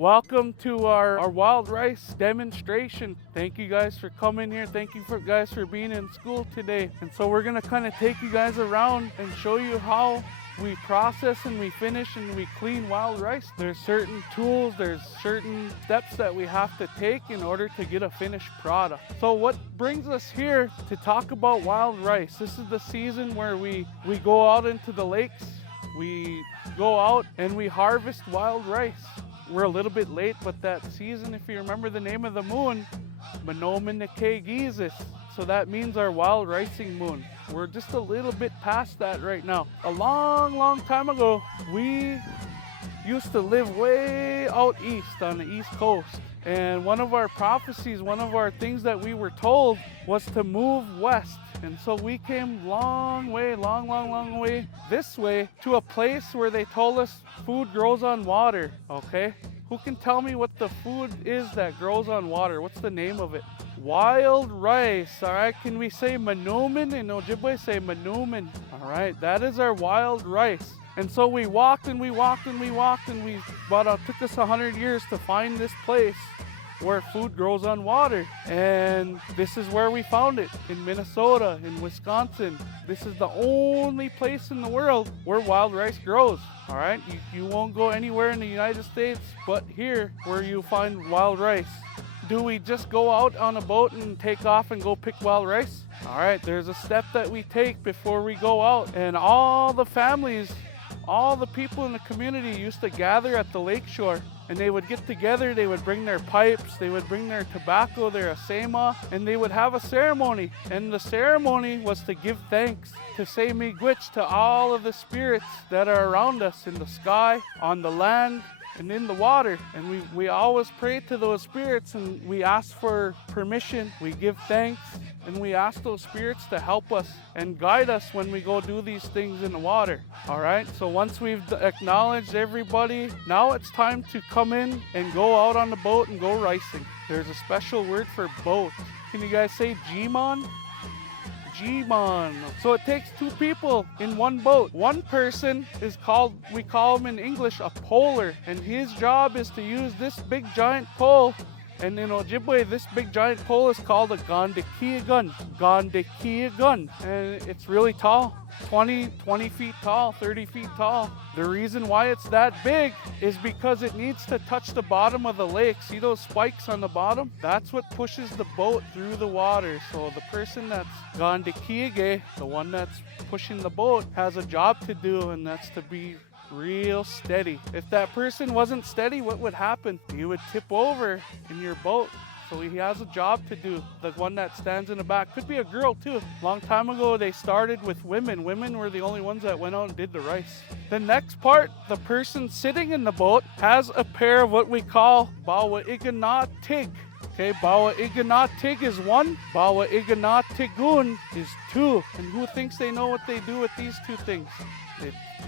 Welcome to our wild rice demonstration. Thank you guys for coming here. Thank you guys for being in school today. And so we're gonna kind of take you guys around and show you how we process and we finish and we clean wild rice. There's certain tools, there's certain steps that we have to take in order to get a finished product. So what brings us here to talk about wild rice? This is the season where we go out into the lakes, we go out and we harvest wild rice. We're a little bit late, but that season, if you remember the name of the moon, Manoominike. So that means our wild ricing moon. We're just a little bit past that right now. A long time ago, we used to live way out east on the East Coast. And one of our prophecies, one of our things that we were told was to move west. And so we came long way this way to a place where they told us food grows on water, okay? Who can tell me what the food is that grows on water? What's the name of it? Wild rice, all right? Can we say Manoomin? In Ojibwe, say Manoomin. All right, that is our wild rice. And so we walked and we took us 100 years to find this place where food grows on water. And this is where we found it, in Minnesota, in Wisconsin. This is the only place in the world where wild rice grows. All right, you won't go anywhere in the United States but here where you find wild rice. Do we just go out on a boat and take off and go pick wild rice? All right, there's a step that we take before we go out. And all the families, all the people in the community used to gather at the lakeshore, and they would get together, they would bring their pipes, they would bring their tobacco, their asema, and they would have a ceremony. And the ceremony was to give thanks, to say miigwech to all of the spirits that are around us in the sky, on the land, and in the water. And we always pray to those spirits, and we ask for permission, we give thanks, and we ask those spirits to help us and guide us when we go do these things in the water. All right, so once we've acknowledged everybody, now it's time to come in and go out on the boat and go ricing. There's a special word for boat. Can you guys say G-mon? G-mon. So it takes two people in one boat. One person is called, we call him in English, a poler, and his job is to use this big giant pole. And in Ojibwe, this big giant pole is called a gaandakii'igan. Gaandakii'igan. And it's really tall, 20 feet tall, 30 feet tall. The reason why it's that big is because it needs to touch the bottom of the lake. See those spikes on the bottom? That's what pushes the boat through the water. So the person that's gaandakii'igan, the one that's pushing the boat, has a job to do, and that's to be real steady. If that person wasn't steady, what would happen? You would tip over in your boat. So he has a job to do. The one that stands in the back could be a girl too. Long time ago, they started with women. Women were the only ones that went out and did the rice. The next part, the person sitting in the boat has a pair of what we call bawa'iganaatig. Okay, bawa'iganaatig is one, bawa'iganaatig is two. And who thinks they know what they do with these two things?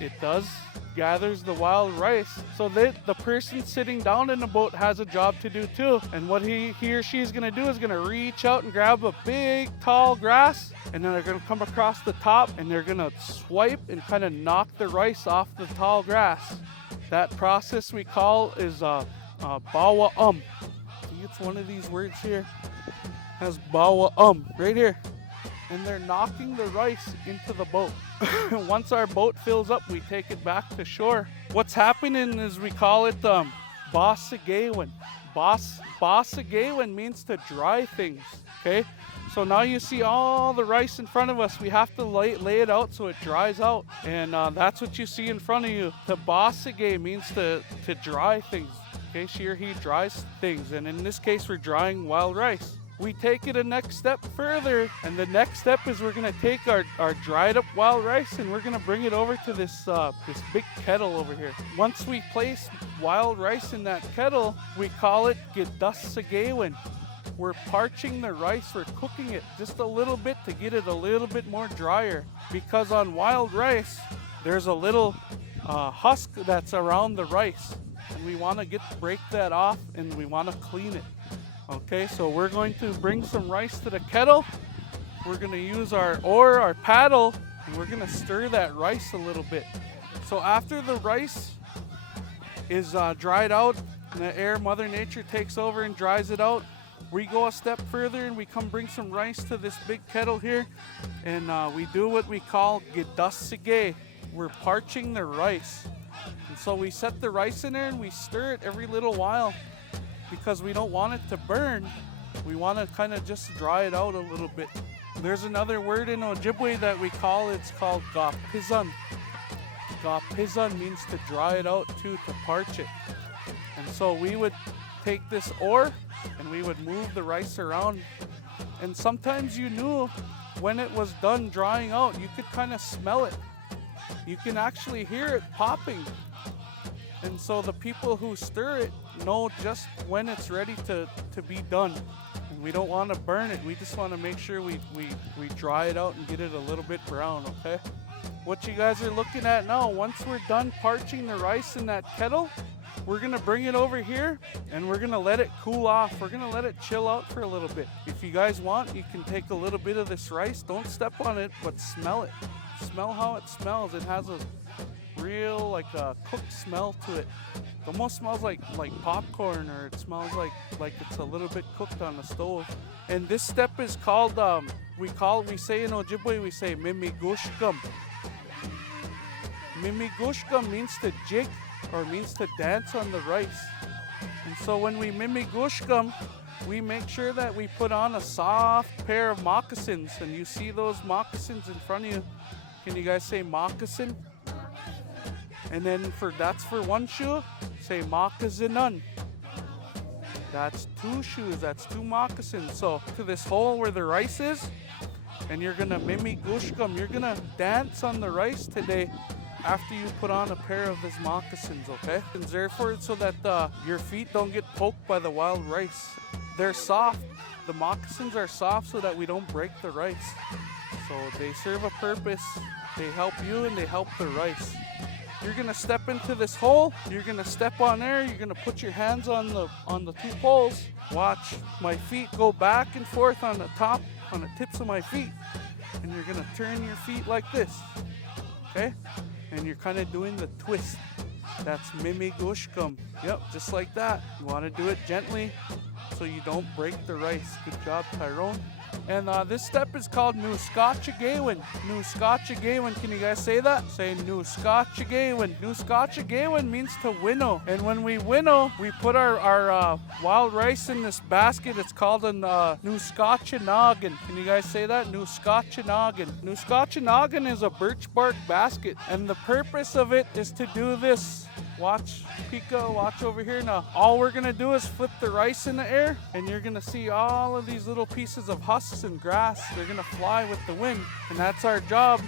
It does gathers the wild rice. So the person sitting down in the boat has a job to do too. And what he or she is going to do is going to reach out and grab a big tall grass, and then they're going to come across the top and they're going to swipe and kind of knock the rice off the tall grass. That process we call is bawa'am. I think it's one of these words here. It has bawa'am right here. And they're knocking the rice into the boat. Once our boat fills up, we take it back to shore. What's happening is we call it bawa'iganatig. Bawa'iganatig means to dry things, okay? So now you see all the rice in front of us. We have to lay it out so it dries out. And that's what you see in front of you. The bawa'iganatig means to dry things, okay? She or he dries things. And in this case, we're drying wild rice. We take it a next step further, and the next step is we're going to take our dried up wild rice and we're going to bring it over to this big kettle over here. Once we place wild rice in that kettle, we call it gaandakii'igan. We're parching the rice, we're cooking it just a little bit to get it a little bit more drier, because on wild rice there's a little husk that's around the rice, and we want to break that off and we want to clean it. Okay, so we're going to bring some rice to the kettle. We're going to use our oar, our paddle, and we're going to stir that rice a little bit. So after the rice is dried out In the air, Mother Nature takes over and dries it out. We go a step further and we come bring some rice to this big kettle here, and we do what we call gaandakii'igan. We're parching the rice. And so we set the rice in there and we stir it every little while because we don't want it to burn. We want to kind of just dry it out a little bit. There's another word in Ojibwe that we call, it's called ga'pizan. Ga'pizan means to dry it out too, to parch it. And so we would take this ore and we would move the rice around. And sometimes you knew when it was done drying out, you could kind of smell it. You can actually hear it popping. And so the people who stir it know just when it's ready to be done. And we don't want to burn it. We just want to make sure we dry it out and get it a little bit brown, okay? What you guys are looking at now, once we're done parching the rice in that kettle, we're gonna bring it over here and we're gonna let it cool off. We're gonna let it chill out for a little bit. If you guys want, you can take a little bit of this rice. Don't step on it, but smell it. Smell how it smells. It has a real, like a cooked smell to it. It almost smells like popcorn, or it smells like it's a little bit cooked on the stove. And this step is called, we say in Ojibwe, we say mimigushkam. Mimigushkam means to jig, or means to dance on the rice. And so when we mimigushkam, we make sure that we put on a soft pair of moccasins. And you see those moccasins in front of you. Can you guys say moccasin? And then that's for one shoe, say moccasinan. That's two shoes, that's two moccasins. So to this hole where the rice is, and you're gonna mimigushkam, you're gonna dance on the rice today after you put on a pair of these moccasins, okay? And therefore, so that your feet don't get poked by the wild rice. They're soft. The moccasins are soft so that we don't break the rice. So they serve a purpose. They help you and they help the rice. You're gonna step into this hole. You're gonna step on there. You're gonna put your hands on the two poles. Watch my feet go back and forth on the tips of my feet. And you're gonna turn your feet like this, okay? And you're kind of doing the twist. That's mimigushkam. Yep, just like that. You want to do it gently so you don't break the rice. Good job, Tyrone. And this step is called Nuskachigawan. Nuskachigawan, can you guys say that? Say Nuskachigawan. Nuskachigawan means to winnow. And when we winnow, we put our wild rice in this basket. It's called a Nuskachinagan. Can you guys say that? Nuskachinagan. Nuskachinagan is a birch bark basket. And the purpose of it is to do this. Watch, Pika, watch over here now. All we're gonna do is flip the rice in the air, and you're gonna see all of these little pieces of husks and grass. They're gonna fly with the wind, and that's our job,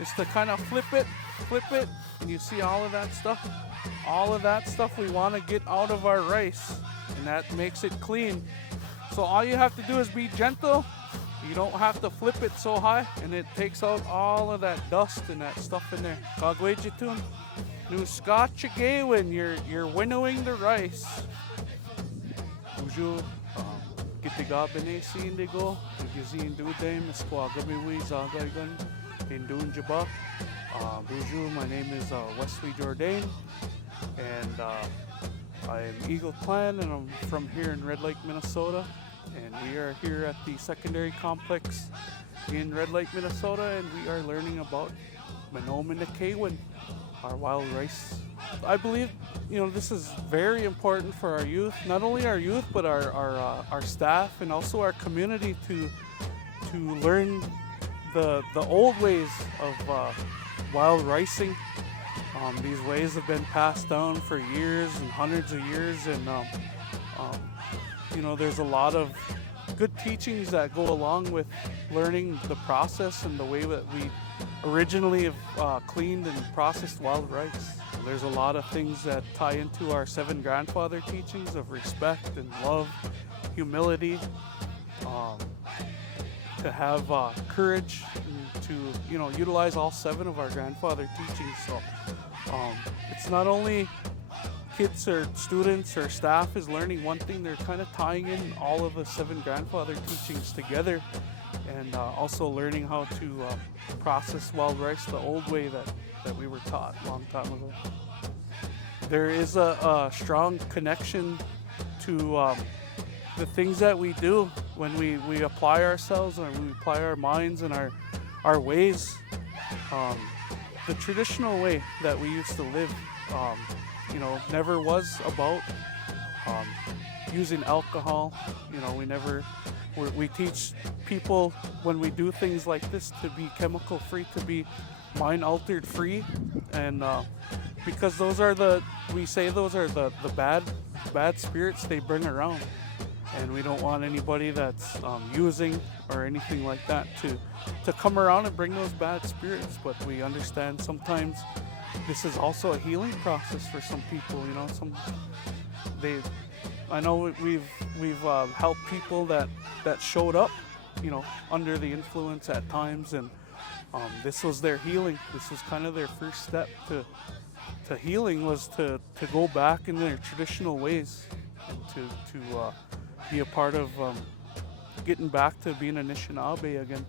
is to kind of flip it, and you see all of that stuff. All of that stuff we want to get out of our rice, and that makes it clean. So all you have to do is be gentle. You don't have to flip it so high, and it takes out all of that dust and that stuff in there. Kagwejitun. Nuskachigawan, you're winnowing the rice. Uju kitigabene sindigo, gizin dude misquagabiwi zagaigan in Dunjaba. Buju, my name is Wesley Jourdain, and I am Eagle Clan, and I'm from here in Red Lake, Minnesota. And we are here at the secondary complex in Red Lake, Minnesota, and we are learning about Manoominike, our wild rice. I believe, this is very important for our youth, not only our youth, but our staff and also our community to learn the old ways of wild ricing. These ways have been passed down for years and hundreds of years, and there's a lot of good teachings that go along with learning the process and the way that we originally have cleaned and processed wild rice. There's a lot of things that tie into our 7 grandfather teachings of respect and love, humility, to have courage, and to utilize all 7 of our grandfather teachings. So it's not only kids or students or staff is learning one thing, they're kind of tying in all of the 7 grandfather teachings together, and also learning how to process wild rice the old way that we were taught a long time ago. there is a strong connection to the things that we do when we apply ourselves and we apply our minds and our ways. The traditional way that we used to live, never was about using alcohol. We teach people when we do things like this to be chemical free, to be mind altered free, and because those are the bad spirits they bring around, and we don't want anybody that's using or anything like that to come around and bring those bad spirits. But we understand sometimes this is also a healing process for some people. I know we've helped people that showed up, under the influence at times, and this was their healing. This was kind of their first step to healing, was to go back in their traditional ways and to be a part of getting back to being Anishinaabe again.